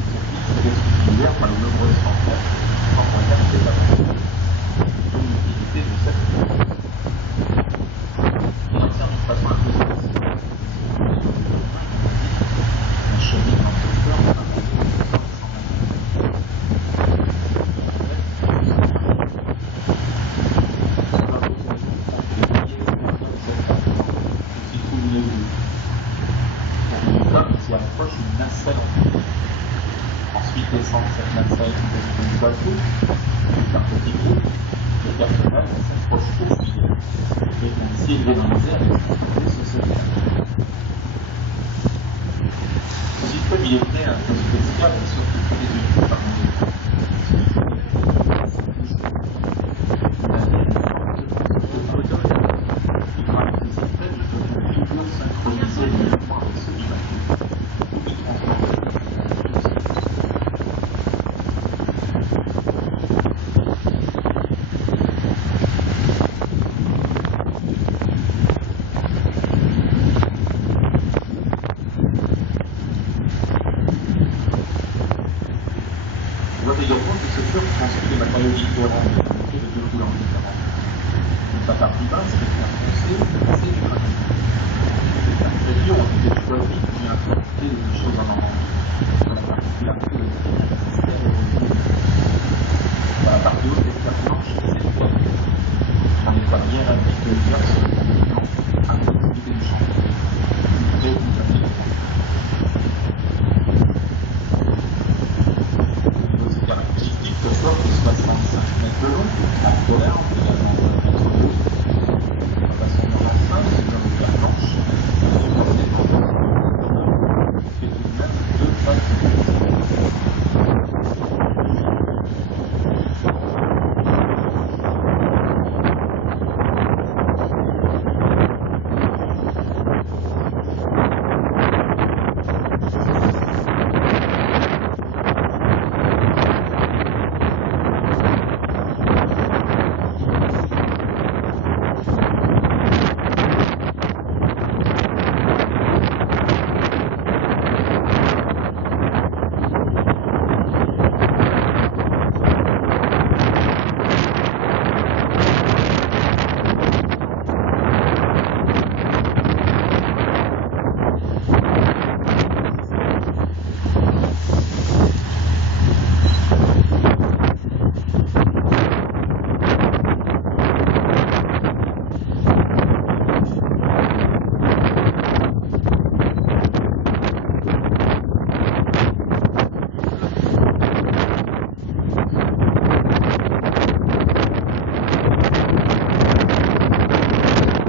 C'est particulière par les nombreuses tempêtes, sans moyen de l'évacuation. L'utilité de cette il observe d'une façon un peu spéciale. Un chemin dans ce cœur a s'y approche une nacelle en plus. Ensuite descend cette nacelle de bateau, par petit groupe, le personnage s'approche au fil et ainsi élevé dans les airs et se secrète. Ceci comme il est vrai un peu spécial et surtout pour les yeux par on voit également que ce cœur transmet les matériaux différents et de deux couleurs différentes. Sa partie basse est un foncé, c'est du granit. Les dur ont été choisis pour apporter des choses en orange. Sur la particularité de la partie haute des pierres blanches, c'est du bois. Dans les poignères indiquent le lien sur le continent à proximité du champ. Très vous caractéristique de fort de 65 mètres de long, en colère, également de mètres de haut. On va passer dans l'enceinte, sur le